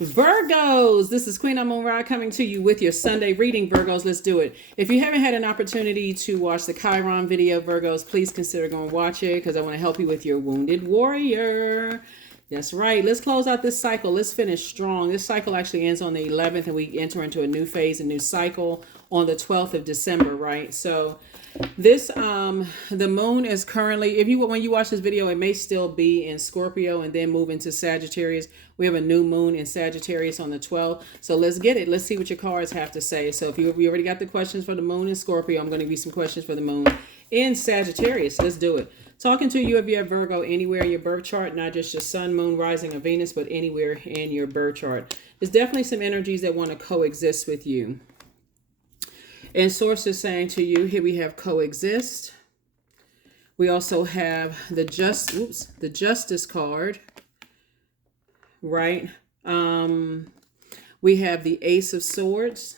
Virgos, this is Queen Amun Ra coming to you with your Sunday reading. Virgos, let's do it. If you haven't had an opportunity to watch the Chiron video, Virgos, please consider going to watch it because I want to help you with your wounded warrior. That's right. Let's close out this cycle. Let's finish strong. This cycle actually ends on the 11th and we enter into a new phase, a new cycle on the 12th of December, right? So this the moon is currently, when you watch this video, it may still be in Scorpio and then move into Sagittarius. We have a new moon in Sagittarius on the 12th. So let's get it. Let's see what your cards have to say. So if you already got the questions for the moon in Scorpio, I'm going to give you some questions for the moon in Sagittarius. Let's do it. Talking to you if you have Virgo anywhere in your birth chart, not just your sun, moon, rising, or Venus, but anywhere in your birth chart. There's definitely some energies that want to coexist with you. And source is saying to you, here we have coexist. We also have the justice card, right? We have the Ace of Swords.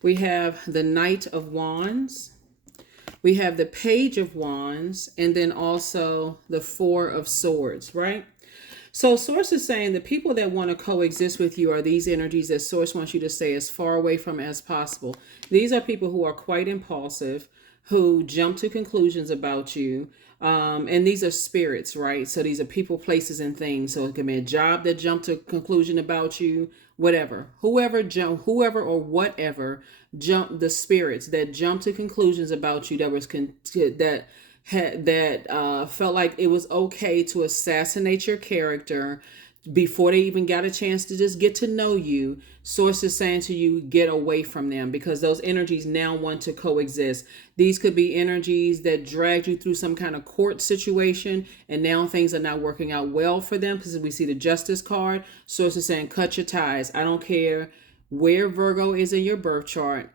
We have the Knight of Wands. We have the Page of Wands, and then also the Four of Swords, right? So Source is saying the people that want to coexist with you are these energies that Source wants you to stay as far away from as possible. These are people who are quite impulsive, who jump to conclusions about you. And these are spirits, right? So these are people, places, and things. So it can be a job that jumped to a conclusion about you, whatever. Whoever or whatever jumped, the spirits that jumped to conclusions about you that felt like it was okay to assassinate your character before they even got a chance to just get to know you. Source is saying to you, get away from them because those energies now want to coexist. These could be energies that dragged you through some kind of court situation and now things are not working out well for them because we see the Justice card. Source is saying, cut your ties. I don't care where Virgo is in your birth chart.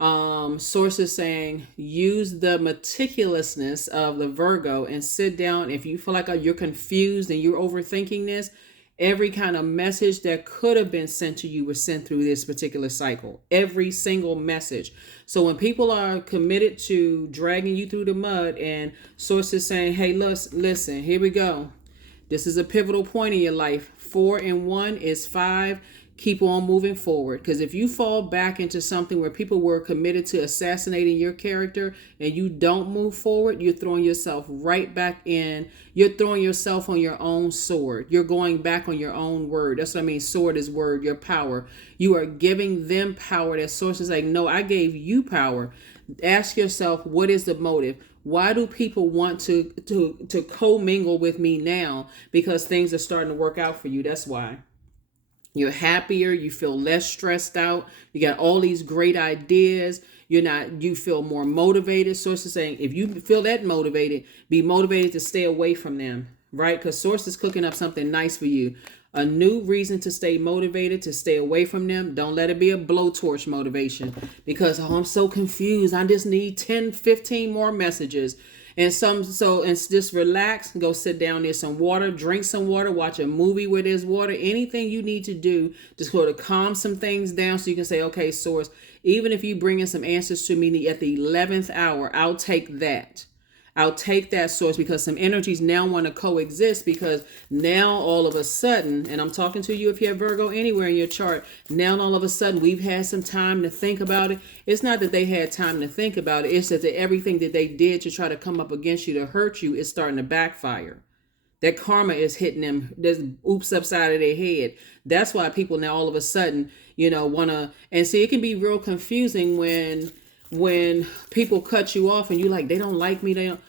Source is saying, use the meticulousness of the Virgo and sit down. If you feel like you're confused and you're overthinking this, every kind of message that could have been sent to you was sent through this particular cycle. Every single message. So when people are committed to dragging you through the mud and Source is saying, hey, listen, here we go. This is a pivotal point in your life. 4 and 1 is 5. Keep on moving forward. Because if you fall back into something where people were committed to assassinating your character and you don't move forward, you're throwing yourself right back in. You're throwing yourself on your own sword. You're going back on your own word. That's what I mean. Sword is word, your power. You are giving them power. That Source is like, no, I gave you power. Ask yourself, what is the motive? Why do people want to commingle with me now? Because things are starting to work out for you. That's why. You're happier. You feel less stressed out. You got all these great ideas. You feel more motivated. Source is saying, if you feel that motivated, be motivated to stay away from them, right? Because Source is cooking up something nice for you. A new reason to stay motivated, to stay away from them. Don't let it be a blowtorch motivation because, I'm so confused. I just need 10, 15 more messages. And just relax, go sit down, there's some water, drink some water, watch a movie where there's water, anything you need to do to sort of calm some things down so you can say, okay, Source, even if you bring in some answers to me at the 11th hour, I'll take that. I'll take that, Source, because some energies now want to coexist because now all of a sudden, and I'm talking to you if you have Virgo anywhere in your chart, now all of a sudden we've had some time to think about it. It's not that they had time to think about it. It's that everything that they did to try to come up against you to hurt you is starting to backfire. That karma is hitting them. There's oops upside of their head. That's why people now all of a sudden, want to, and see, it can be real confusing when people cut you off and you like, they don't like me. They don't.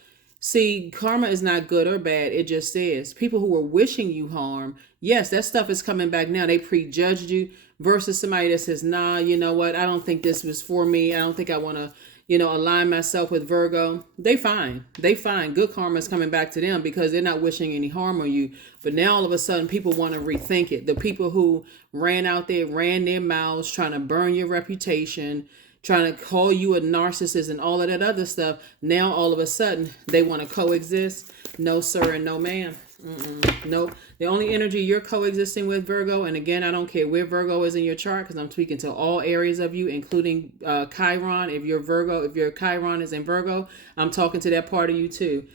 See, karma is not good or bad. It just is. People who were wishing you harm, yes, that stuff is coming back now. They prejudged you versus somebody that says, nah, you know what? I don't think this was for me. I don't think I want to, align myself with Virgo. They fine. Good karma is coming back to them because they're not wishing any harm on you. But now all of a sudden people want to rethink it. The people who ran out there, ran their mouths, trying to burn your reputation, trying to call you a narcissist and all of that other stuff. Now, all of a sudden, they want to coexist. No, sir, and no, ma'am. Nope. The only energy you're coexisting with, Virgo, and again, I don't care where Virgo is in your chart because I'm speaking to all areas of you, including Chiron. If your Chiron is in Virgo, I'm talking to that part of you too.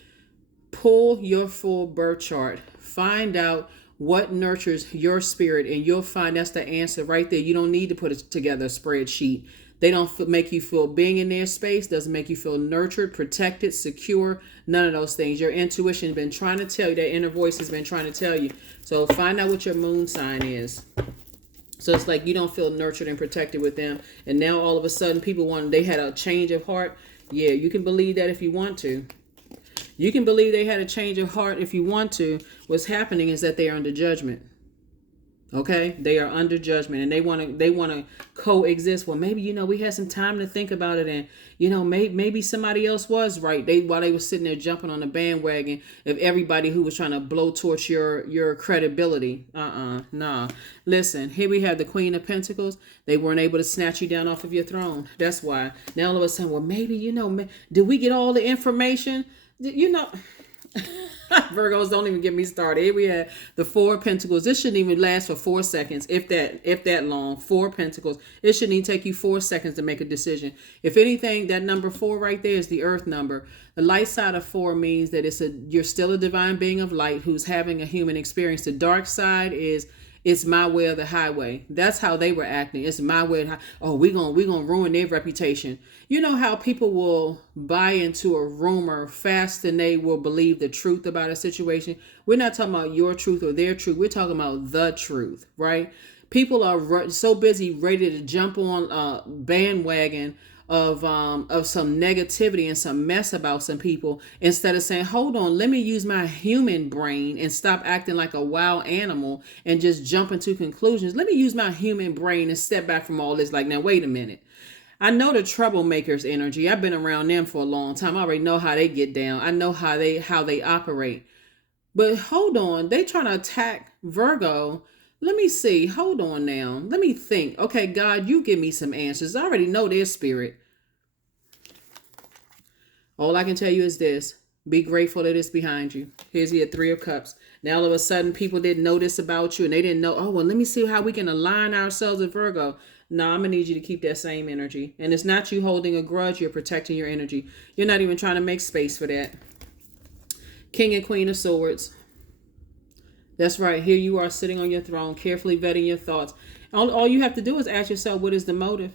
Pull your full birth chart. Find out what nurtures your spirit, and you'll find that's the answer right there. You don't need to put it together a spreadsheet. They don't make you feel, being in their space doesn't make you feel nurtured, protected, secure, none of those things. Your intuition has been trying to tell you, that inner voice has been trying to tell you. So find out what your moon sign is. So it's like you don't feel nurtured and protected with them. And now all of a sudden they had a change of heart. Yeah, you can believe that if you want to. You can believe they had a change of heart if you want to. What's happening is that they are under judgment. Okay, they are under judgment, and they want to coexist. Well, maybe, we had some time to think about it, and maybe somebody else was right. While they were sitting there jumping on the bandwagon of everybody who was trying to blow torch your credibility. Nah. Listen, here we have the Queen of Pentacles. They weren't able to snatch you down off of your throne. That's why. Now all of a sudden, well, maybe did we get all the information? Virgos, don't even get me started. Here we have the Four of Pentacles. This shouldn't even last for 4 seconds, if that long. Four Pentacles. It shouldn't even take you 4 seconds to make a decision. If anything, that number 4 right there is the Earth number. The light side of 4 means that you're still a divine being of light who's having a human experience. The dark side is, it's my way or the highway. That's how they were acting. It's my way. We gonna ruin their reputation. You know how people will buy into a rumor faster than they will believe the truth about a situation? We're not talking about your truth or their truth. We're talking about the truth, right? People are so busy ready to jump on a bandwagon of some negativity and some mess about some people, instead of saying, hold on, let me use my human brain and stop acting like a wild animal and just jump into conclusions. Let me use my human brain and step back from all this. Like, now wait a minute. I know the troublemakers energy. I've been around them for a long time. I already know how they get down. I know how they operate. But hold on, they trying to attack Virgo. Let me see. Hold on now. Let me think. Okay, God, you give me some answers. I already know their spirit. All I can tell you is this. Be grateful that it's behind you. Here's your Three of Cups. Now all of a sudden people didn't know this about you, and they didn't know, oh, well, let me see how we can align ourselves with Virgo. No, I'm going to need you to keep that same energy. And it's not you holding a grudge. You're protecting your energy. You're not even trying to make space for that. King and Queen of Swords. That's right. Here you are sitting on your throne, carefully vetting your thoughts. All you have to do is ask yourself, what is the motive?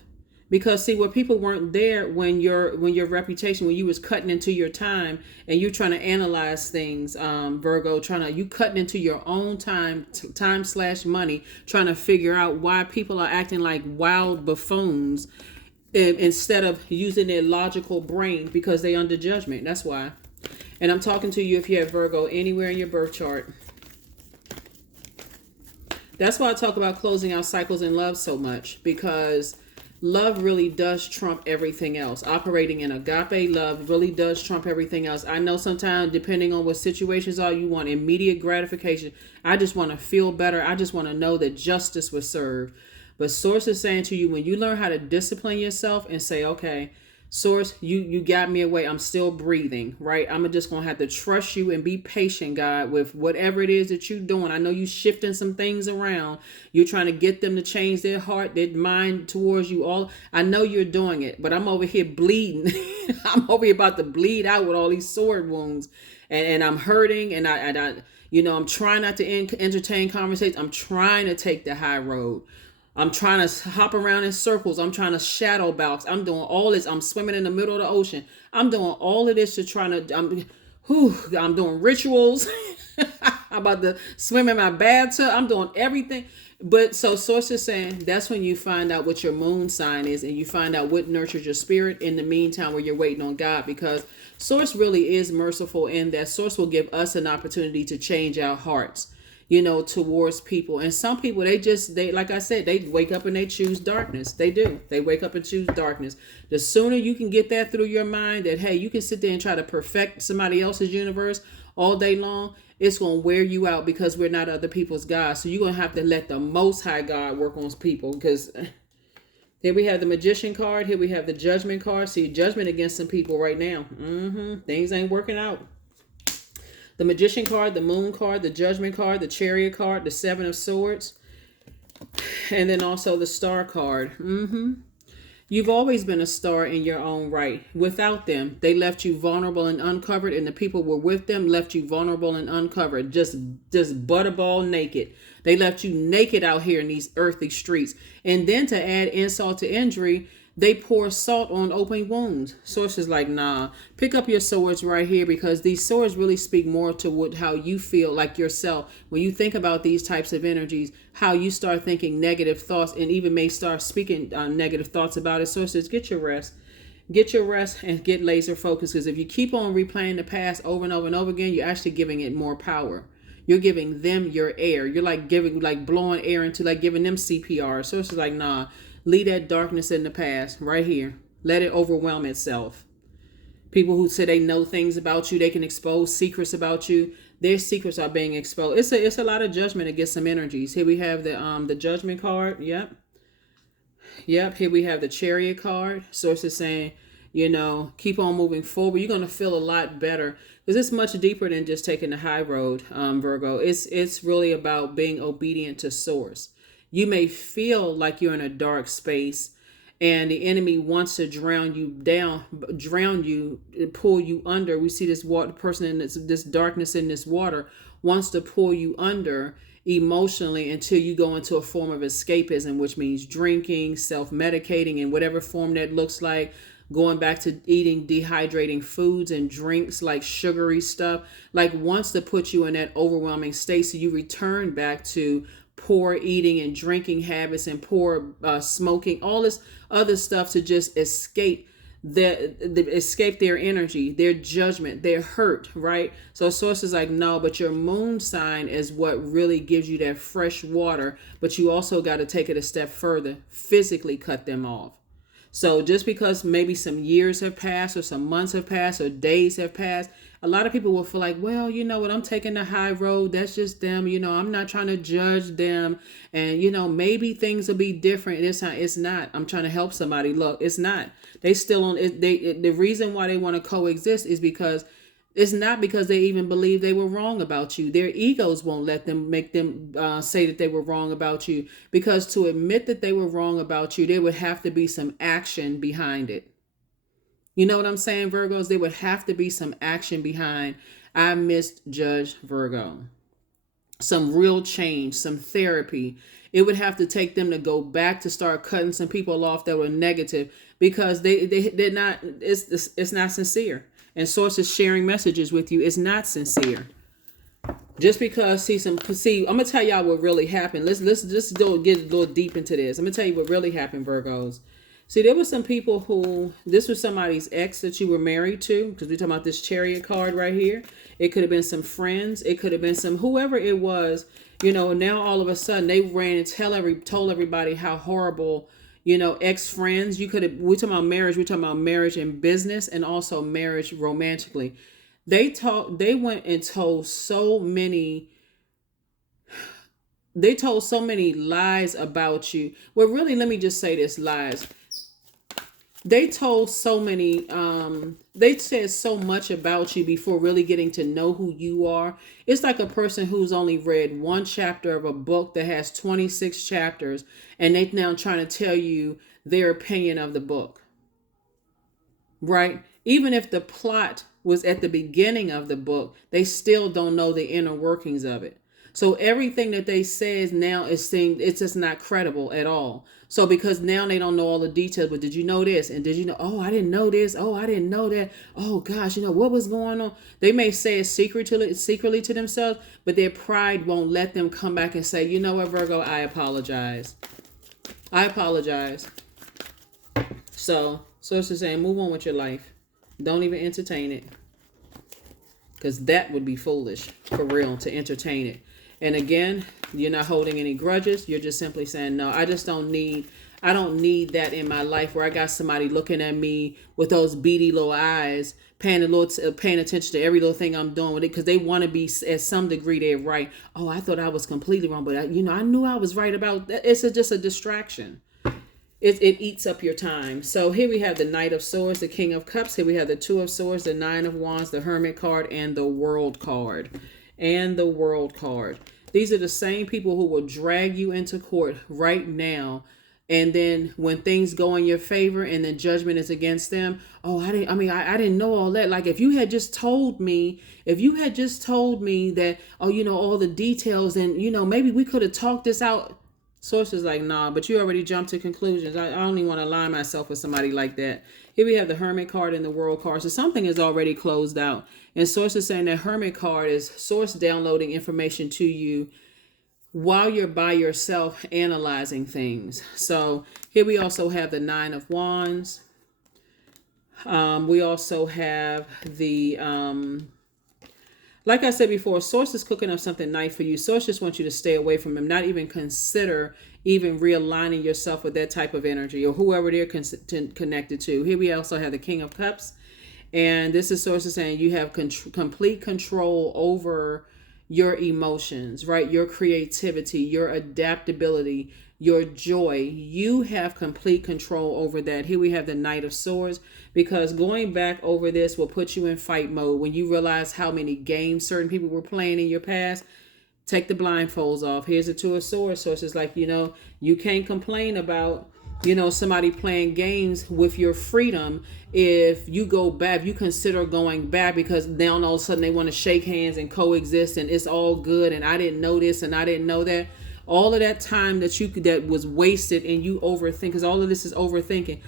Because see, where people weren't there when your reputation, when you was cutting into your time and you're trying to analyze things, Virgo, you cutting into your own time/money, trying to figure out why people are acting like wild buffoons instead of using their logical brain, because they under judgment. That's why. And I'm talking to you if you have Virgo anywhere in your birth chart. That's why I talk about closing out cycles in love so much, because love really does trump everything else. Operating in agape love really does trump everything else. I know sometimes, depending on what situations are, you want immediate gratification. I just want to feel better. I just want to know that justice was served. But Source is saying to you, when you learn how to discipline yourself and say, okay, Source, you got me away. I'm still breathing, right? I'm just going to have to trust you and be patient, God, with whatever it is that you're doing. I know you're shifting some things around. You're trying to get them to change their heart, their mind towards you. All I know you're doing it, but I'm over here bleeding. I'm over here about to bleed out with all these sword wounds, and I'm hurting, and I'm trying not to entertain conversations. I'm trying to take the high road. I'm trying to hop around in circles. I'm trying to shadow box. I'm doing all this. I'm swimming in the middle of the ocean. I'm doing all of this to I'm doing rituals. I'm about to swim in my bathtub. I'm doing everything. But so Source is saying that's when you find out what your moon sign is, and you find out what nurtures your spirit in the meantime where you're waiting on God, because Source really is merciful in that Source will give us an opportunity to change our hearts, towards people. And some people, they like I said, they wake up and they choose darkness. They do. They wake up and choose darkness. The sooner you can get that through your mind that, hey, you can sit there and try to perfect somebody else's universe all day long, it's going to wear you out, because we're not other people's God. So you're going to have to let the Most High God work on people, because here we have the Magician card. Here we have the Judgment card. See, judgment against some people right now. Things ain't working out. The Magician card, the Moon card, the Judgment card, the Chariot card, the Seven of Swords, and then also the Star card. You've always been a star in your own right. Without them, they left you vulnerable and uncovered, and the people were with them left you vulnerable and uncovered, just butterball naked. They left you naked out here in these earthly streets. And then to add insult to injury, they pour salt on open wounds. Sources like, nah, pick up your swords right here, because these swords really speak more to how you feel like yourself. When you think about these types of energies, how you start thinking negative thoughts and even may start speaking negative thoughts about it. Sources, get your rest. Get your rest and get laser focused, because if you keep on replaying the past over and over and over again, you're actually giving it more power. You're giving them your air. You're like blowing air into, like giving them CPR. So it's like, nah, leave that darkness in the past right here. Let it overwhelm itself. People who say they know things about you, they can expose secrets about you. Their secrets are being exposed. It's a lot of judgment against some energies. Here we have the Judgment card. Yep. Here we have the Chariot card. Sources saying, keep on moving forward. You're going to feel a lot better, because it's much deeper than just taking the high road, Virgo. It's really about being obedient to source. You may feel like you're in a dark space and the enemy wants to drown you, pull you under. We see this water person in this darkness in this water wants to pull you under emotionally until you go into a form of escapism, which means drinking, self-medicating in whatever form that looks like, going back to eating dehydrating foods and drinks like sugary stuff, like wants to put you in that overwhelming state, so you return back to poor eating and drinking habits and poor smoking, all this other stuff to just escape escape their energy, their judgment, their hurt, right? So sources like, no, but your moon sign is what really gives you that fresh water, but you also got to take it a step further, physically cut them off. So just because maybe some years have passed or some months have passed or days have passed, a lot of people will feel like, well, you know what, I'm taking the high road. That's just them. I'm not trying to judge them. And, maybe things will be different. It's not. I'm trying to help somebody. Look, it's not. They still on it. The reason why they want to coexist is because it's not because they even believe they were wrong about you. Their egos won't let them make them say that they were wrong about you, because to admit that they were wrong about you, there would have to be some action behind it. You know what I'm saying, Virgos? There would have to be some action behind, I misjudged Virgo. Some real change, some therapy. It would have to take them to go back to start cutting some people off that were negative, because they're not, it's not sincere. And sources sharing messages with you is not sincere. Just because I'm gonna tell y'all what really happened. Let's just get a little deep into this. I'm gonna tell you what really happened, Virgos. See, there were some people who, this was somebody's ex that you were married to, because we're talking about this Chariot card right here. It could have been some friends. It could have been some, whoever it was, now all of a sudden they ran and told everybody how horrible, ex-friends. We're talking about marriage and business, and also marriage romantically. They went and told so many lies about you. Well, really, let me just say this, lies. They told so many, they said so much about you before really getting to know who you are. It's like a person who's only read one chapter of a book that has 26 chapters, and they're now trying to tell you their opinion of the book, right? Even if the plot was at the beginning of the book, they still don't know the inner workings of it. So everything that they say is now it's just not credible at all. So because now they don't know all the details, but did you know this? And did you know, oh, I didn't know this. Oh, I didn't know that. Oh gosh, what was going on? They may say it secretly to themselves, but their pride won't let them come back and say, you know what, Virgo, I apologize. So it's saying, move on with your life. Don't even entertain it. Because that would be foolish, for real, to entertain it. And again, you're not holding any grudges. You're just simply saying, no, I don't need that in my life, where I got somebody looking at me with those beady little eyes, paying attention to every little thing I'm doing with it, because they want to be, at some degree, they're right. Oh, I thought I was completely wrong, but I knew I was right about that. It's just a distraction. It eats up your time. So here we have the Knight of Swords, the King of Cups. Here we have the Two of Swords, the Nine of Wands, the Hermit card, and the World card. These are the same people who will drag you into court right now And then when things go in your favor and then judgment is against them, oh, I didn't know all that. Like if you had just told me, that, oh, all the details, and, maybe we could have talked this out. Source is like, nah, but you already jumped to conclusions. I don't even want to align myself with somebody like that. Here we have the Hermit card and the World card. So something is already closed out. And Source is saying that Hermit card is Source downloading information to you while you're by yourself analyzing things. So here we also have the Nine of Wands. We also have the, like I said before, Source is cooking up something nice for you. Source just wants you to stay away from him, not even consider even realigning yourself with that type of energy or whoever they're connected to. Here we also have the King of Cups. And this is Source is saying you have complete control over your emotions, right? Your creativity, your adaptability, your joy. You have complete control over that. Here we have the Knight of Swords, because going back over this will put you in fight mode when you realize how many games certain people were playing in your past. Take the blindfolds off. Here's the Two of Swords. So it's just like, you can't complain about, somebody playing games with your freedom. If you go back, you consider going back, because now all of a sudden they want to shake hands and coexist and it's all good. And I didn't know this and I didn't know that. All of that time that was wasted and you overthink, because all of this is overthinking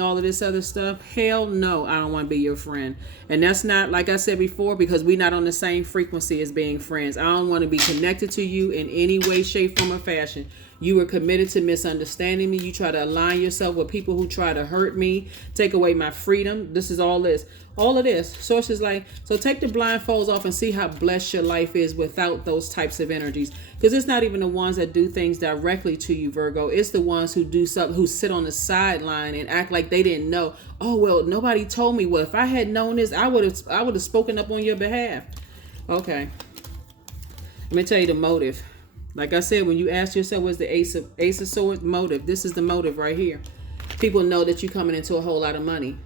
all of this other stuff. Hell no, I don't want to be your friend. And that's not, like I said before, because we're not on the same frequency as being friends. I don't want to be connected to you in any way, shape, form, or fashion. You were committed to misunderstanding me. You try to align yourself with people who try to hurt me, take away my freedom. This is all this. All of this. Source is like, so take the blindfolds off and see how blessed your life is without those types of energies. Because it's not even the ones that do things directly to you, Virgo. It's the ones who do something, who sit on the sideline and act like they didn't know. Oh, well, nobody told me. Well, if I had known this, I would have spoken up on your behalf. Okay. Let me tell you the motive. Like I said, when you ask yourself, what's the Ace of Swords motive? This is the motive right here. People know that you're coming into a whole lot of money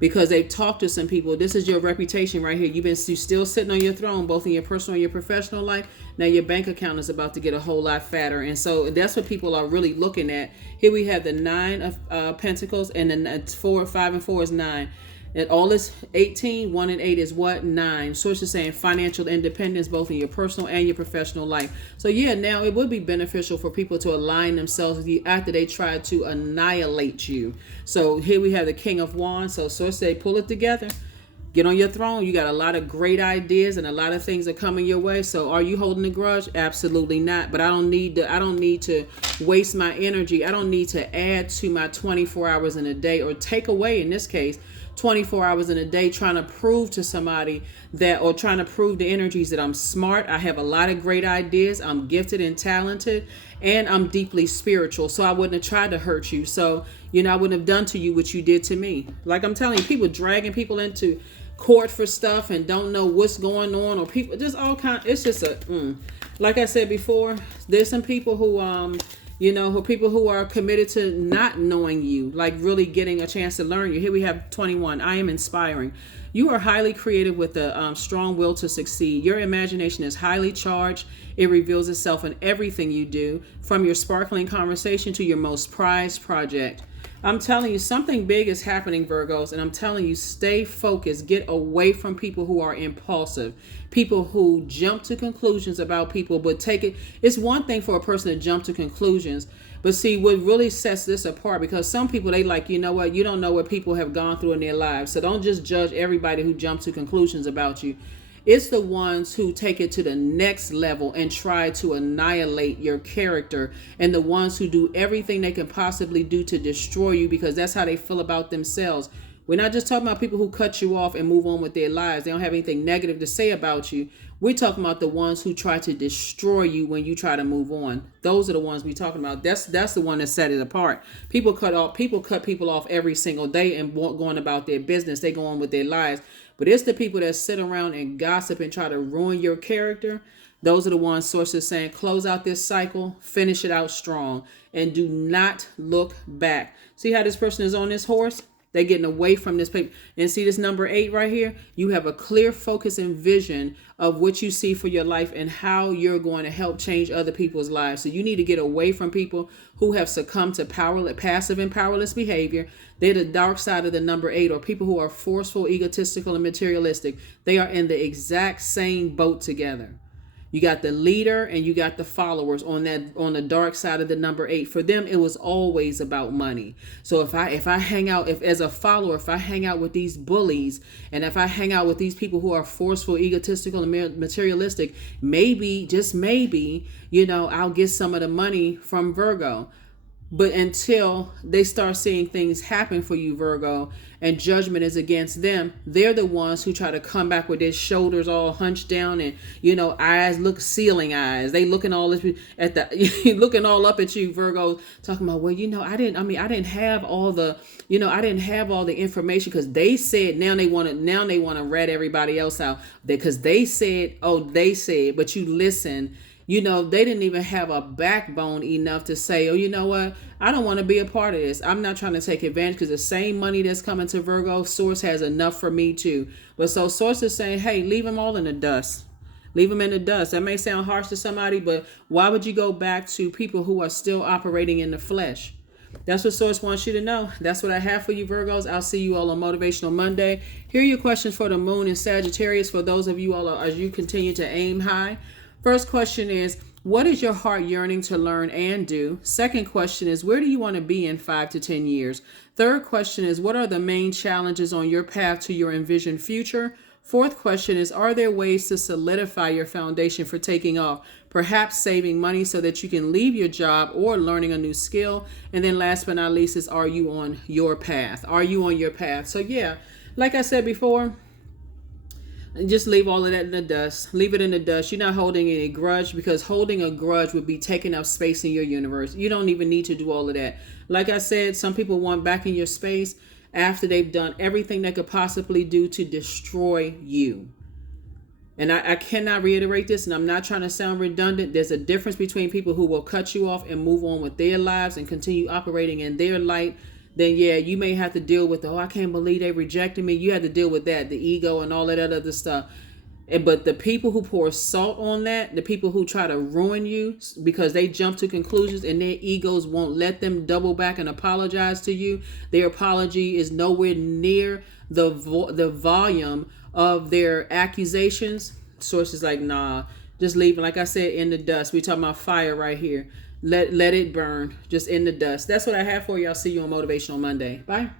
because they've talked to some people. This is your reputation right here. You're still sitting on your throne, both in your personal and your professional life. Now your bank account is about to get a whole lot fatter. And so that's what people are really looking at. Here we have the Nine of Pentacles, and then 4, 5, and 4 is 9. And all this 18, 1 and 8 is what? 9. Source is saying financial independence, both in your personal and your professional life. So yeah, now it would be beneficial for people to align themselves with you after they try to annihilate you. So here we have the King of Wands. So Source say, pull it together. Get on your throne. You got a lot of great ideas and a lot of things are coming your way. So are you holding a grudge? Absolutely not. But I don't need to waste my energy. I don't need to add to my 24 hours in a day, or take away, in this case, 24 hours in a day trying to prove to somebody that, or trying to prove the energies that I'm smart. I have a lot of great ideas. I'm gifted and talented, and I'm deeply spiritual. So I wouldn't have tried to hurt you. So, I wouldn't have done to you what you did to me. Like I'm telling you, people dragging people into court for stuff and don't know what's going on, or people just all kind. It's just like I said before, there's some people who people who are committed to not knowing you, like really getting a chance to learn you. Here we have 21. I am inspiring. You are highly creative with a strong will to succeed. Your imagination is highly charged. It reveals itself in everything you do, from your sparkling conversation to your most prized project. I'm telling you, something big is happening, Virgos, and I'm telling you, stay focused. Get away from people who are impulsive, people who jump to conclusions about people, but it's one thing for a person to jump to conclusions, but see, what really sets this apart, because some people, they like, you know what, you don't know what people have gone through in their lives, so don't just judge everybody who jumps to conclusions about you. It's the ones who take it to the next level and try to annihilate your character, and the ones who do everything they can possibly do to destroy you, because that's how they feel about themselves. We're not just talking about people who cut you off and move on with their lives. They don't have anything negative to say about you. We're talking about the ones who try to destroy you when you try to move on. Those are the ones we're talking about. That's the one that set it apart. People cut people off every single day and going about their business. They go on with their lives. But it's the people that sit around and gossip and try to ruin your character. Those are the ones sources saying, close out this cycle, finish it out strong, and do not look back. See how this person is on this horse? They're getting away from this paper. And see this number 8 right here? You have a clear focus and vision of what you see for your life and how you're going to help change other people's lives. So you need to get away from people who have succumbed to passive and powerless behavior. They're the dark side of the number 8, or people who are forceful, egotistical, and materialistic. They are in the exact same boat together. You got the leader and you got the followers on the dark side of the number 8. For them, it was always about money. So if I hang out, if as a follower, if I hang out with these bullies, and if I hang out with these people who are forceful, egotistical, and materialistic, maybe, just maybe, I'll get some of the money from Virgo. But until they start seeing things happen for you, Virgo, and judgment is against them, they're the ones who try to come back with their shoulders all hunched down and, eyes look ceiling eyes. They looking all at looking all up at you, Virgo, talking about, well, I didn't have all the, I didn't have all the information because they said, now they want to rat everybody else out because they said, but you listen. They didn't even have a backbone enough to say, oh, you know what? I don't want to be a part of this. I'm not trying to take advantage because the same money that's coming to Virgo, Source has enough for me too. But so Source is saying, hey, leave them all in the dust. Leave them in the dust. That may sound harsh to somebody, but why would you go back to people who are still operating in the flesh? That's what Source wants you to know. That's what I have for you, Virgos. I'll see you all on Motivational Monday. Here are your questions for the moon in Sagittarius for those of you all as you continue to aim high. First question is, what is your heart yearning to learn and do? Second question is, where do you want to be in 5 to 10 years? Third question is, what are the main challenges on your path to your envisioned future? Fourth question is, are there ways to solidify your foundation for taking off? Perhaps saving money so that you can leave your job or learning a new skill. And then last but not least is, are you on your path? Are you on your path? So yeah, like I said before, just leave all of that in the dust. Leave it in the dust. You're not holding any grudge, because holding a grudge would be taking up space in your universe. You don't even need to do all of that. Like I said, some people want back in your space after they've done everything they could possibly do to destroy you. And I cannot reiterate this, and I'm not trying to sound redundant. There's a difference between people who will cut you off and move on with their lives and continue operating in their light. Then yeah, you may have to deal with, I can't believe they rejected me. You have to deal with that, the ego and all that other stuff. But the people who pour salt on that, the people who try to ruin you because they jump to conclusions and their egos won't let them double back and apologize to you. Their apology is nowhere near the volume of their accusations. Sources like, nah, just leave it. Like I said, in the dust. We're talking about fire right here. Let it burn, just in the dust. That's what I have for you. I'll see you on Motivational Monday. Bye.